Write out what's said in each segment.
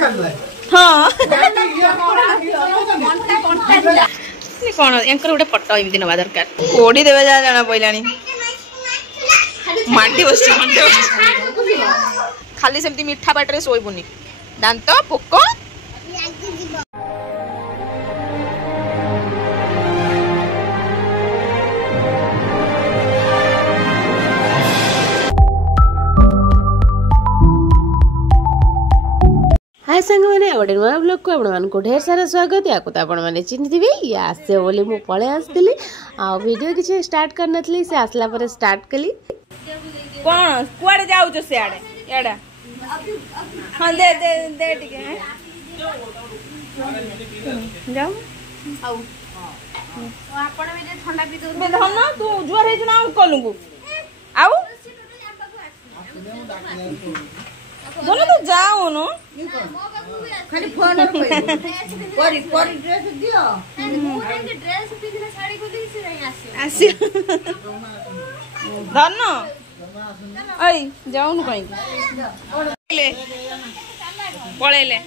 हाँ कौन एंकर गोटे फटो एमती नवा दरकार ओडी देवे जा जाना पइलानी माटी बस खाली सेमती मीठा बाटरे सोइबुनी दांत पोक हाय संग मैंने गोटे नुआ ब्लॉग को आपको ढेर सारा स्वागत या तो आपने चिन्ह ये आसे बोली मुझे पलि आसती आ वीडियो किसी स्टार्ट कर नी से आसला पर स्टार्ट कली कौन कुआड़े जाऊ सियाड़े एड़ा हाँ दे दे दे टिके जाऊ आउ आपण भी ठंडा पी दो धन तू जुआर हे ना कलुंगु आउ बोलो तो जाओ नो खाली फोन पर परी ड्रेस दियो मोहन के ड्रेस पिछले साड़ी को दी से नहीं आसी धन ओई जाऊ न कहीं ले पळेले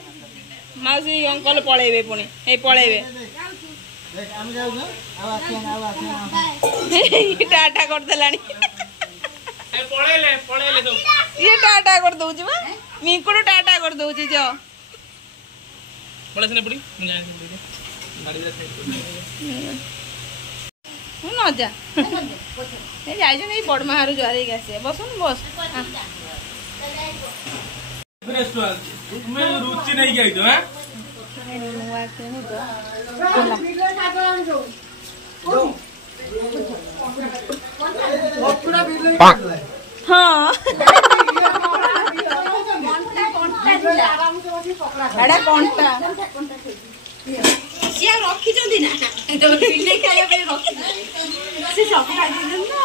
माउसी अंकल पळेबे पुनी ए पळेबे हम जाऊ ना आ आसी टाटा कर देलानी ए पळेले तो ये टाटा कर दउ छी बा मिकुडू टाटा कर दउ छी जो पळे सने पड़ी मु जाय गाड़ी रे न जा ए जाय जो नहीं बडमा हारु जरे गसे बसुन बस तुम्हें रुचि नहीं गई तो हैं नुवा केनी तो हाँ एडा कोंटा सिया रखी जंदी ना तो बिल्ले खाया पे रखी से सब खा दिलन ना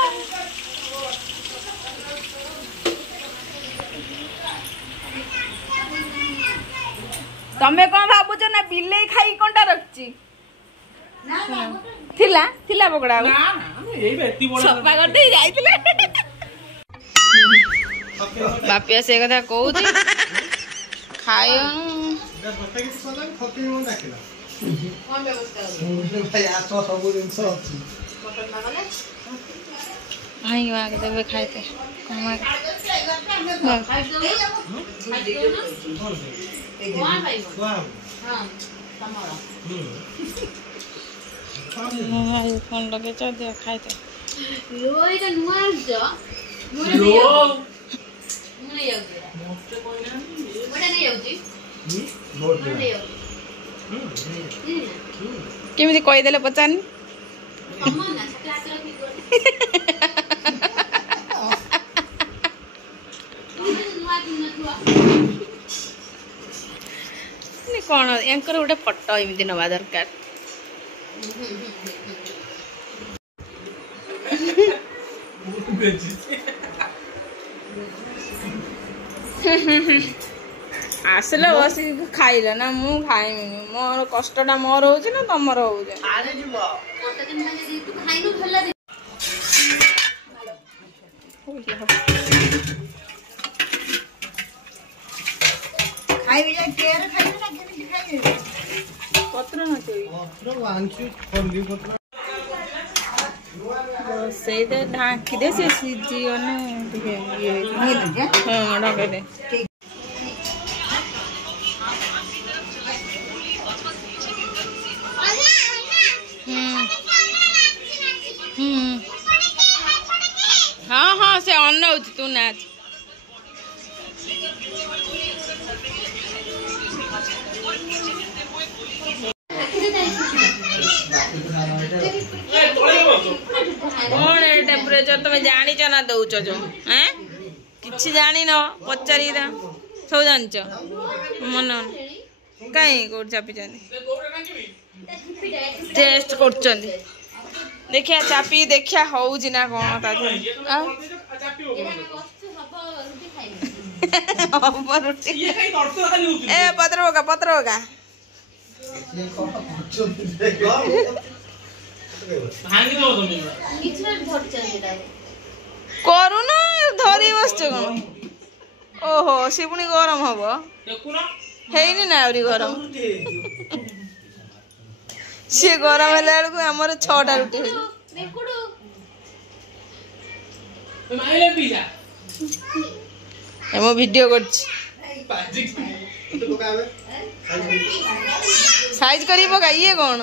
तमे कोन भाबुछ ना बिल्ले खाई कोंटा रखची ना थिला थिला पकड़ा ना ना ए बेती बोला सफा कर दे जाइतिले बापिया से कथा कहू खाए भाई आगे देवे खाइते फोन लगे दिया खाइते केमिति कहि देले पचानी कौन एंकर गोटे फटो एमती नवा दरकार आसले बस खाइल ना मु खाइमिनी मोर कष्टटा मोर होउछि ना तमर होउछि आरे जीवो कत दिन माने तू खाइनु भल्ला दे खाइबे जा केर खाइबे ना केमिति खाइबे पत्र न चोई पत्र वांची फरली पत्र से दे ढाकी दे से सीजी ओने ठीक है ये हां ढाके दे हाँ हाँ से अन्न होती तू नाच कौन टेम्परेचर तुम जानिच ना दौच जो हैं किछि जानी न पचारी सब जानिच मन कहीं कोड चापी टेस्ट कर देखिया चापी देखिया होउछि ना कोन ता रुटी ए पत्र होगा करुना धरी बसछ कोन ओहो से पुनी गरम हबो ହେଇନି ନା ଆହୁରି ଗରମ सी गरम है आमर 6टा रुटी मो वीडियो कर साइज कर पका ये कौन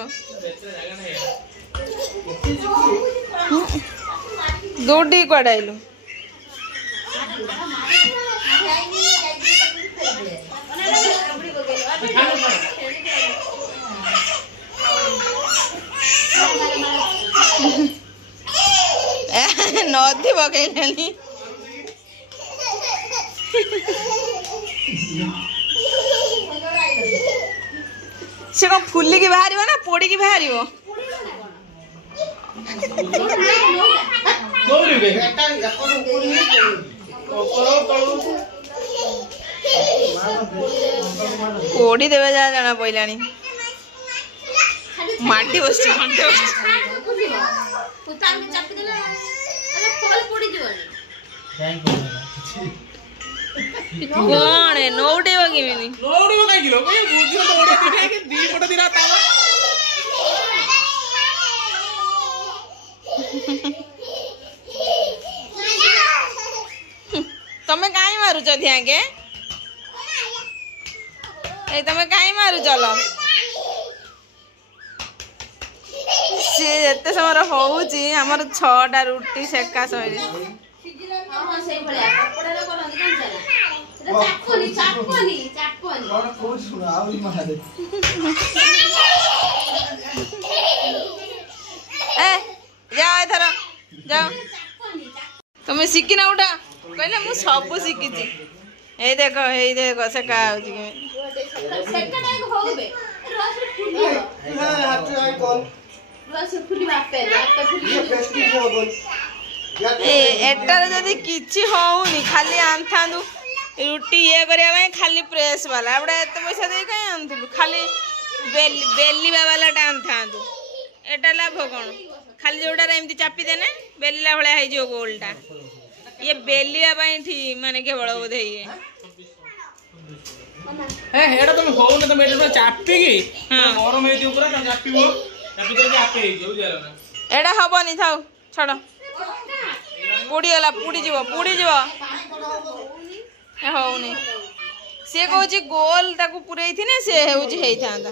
दौड़ी कड़े आइलु नदी पकईलानी से कौन फुलिकी बाहर ना पोड़ी बाहर पोड़ी देवे जा जाना पड़ानी माटी बस कौन है नौटे बगी मिनी नौटे बगा किलो कोई बुझो नौटे दिखा के दी फोटो दिरा तावा तमे काई मारू छ ध्यान के ए तमे काई मारू चलो से एते समय होउची हमर 6टा रुटी सेका सरी जाओ एथर जाओ तुम्हें शिखी ना उठा कहले मु सब शिखी ए देखो से का एटार जदि किछि होउनी खाली आंथांदु रुटी ये करिया खाली प्रेस वाला एबडा एते पैसा दे काई आंथलु खाली बेलीबा वालाटा आंथांदु एटा लाभ कोन खाली जोटा एमती चापी देने बेलीला भले है जो गोलटा ये बेलिया पाई थी माने केवल बोधे ये एटा तुम हो न तो मेरे चापी की गरम हे दियो पूरा चापीबो चापी दे आपे हे जो जाला ना एटा हबनी थाउ छड़ पुड़ी गला पुड़ी जीव होउनी से कहूची गोल ताकू पुरई थी ने से हेउची हेई थांदा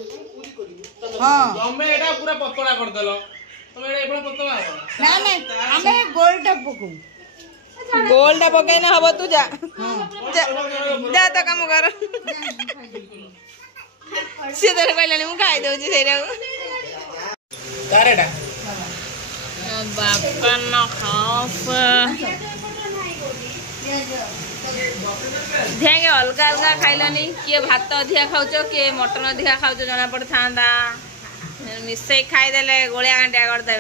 हां तमे एटा पूरा पतला कर देलो तमे एटा एबला पतला ना ना हमें गोलटा पकू गोलटा पकाई ना हबो तू जा जा तो काम कर से दर कहलानी मु खाई दउची सेरा तारेटा बापा न खाफ ध्यान अलगा अलगा खाइलानी किए भात अधिका खाऊच किए मटन अधिका खाऊच जना पड़ था मिसई खाईदे गोलिया गांटिया करदे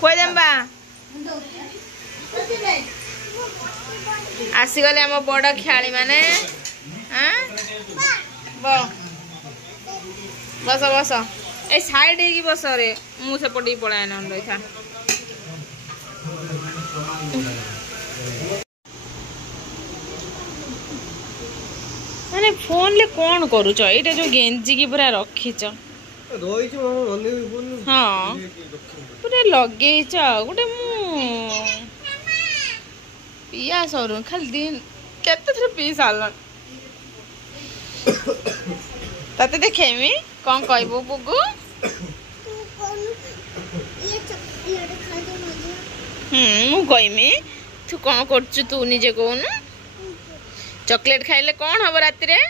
खोदेबा आसीगले आम बड़ खेली माने बस बस ए साइड है बस रे मु सेपटे पलायन रही था माने फोन ले कौन करूच एटा जो गेंजी की पूरा रखीच हाँ पूरा लगेच गोटे मु पिया सरू खाली दिन केते थर पी साल तते देखेमी कौन कहबो बुगु मु कहमी तू कौन करचु तू निजे कहून चॉकलेट खाइले कौन हम राति रे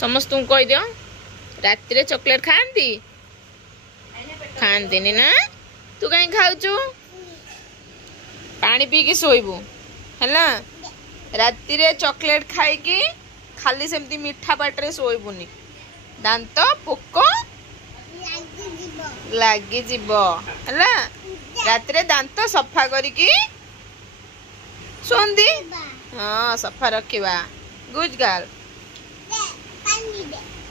समस्त तुम कह दियो राति रे चॉकलेट खाती खाती ना तू कहीं खाऊचु पानी पी के सोइबू है राति रे चॉकलेट खाई की खाली सेमती मीठा पाटरे सोइबुनी दांत पोक लगी जीव है राति रे दांत सफा करिकी सोंदी हाँ सफा रखिबा गुड गर्ल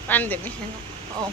ପାଣି ଦେବି ହଉ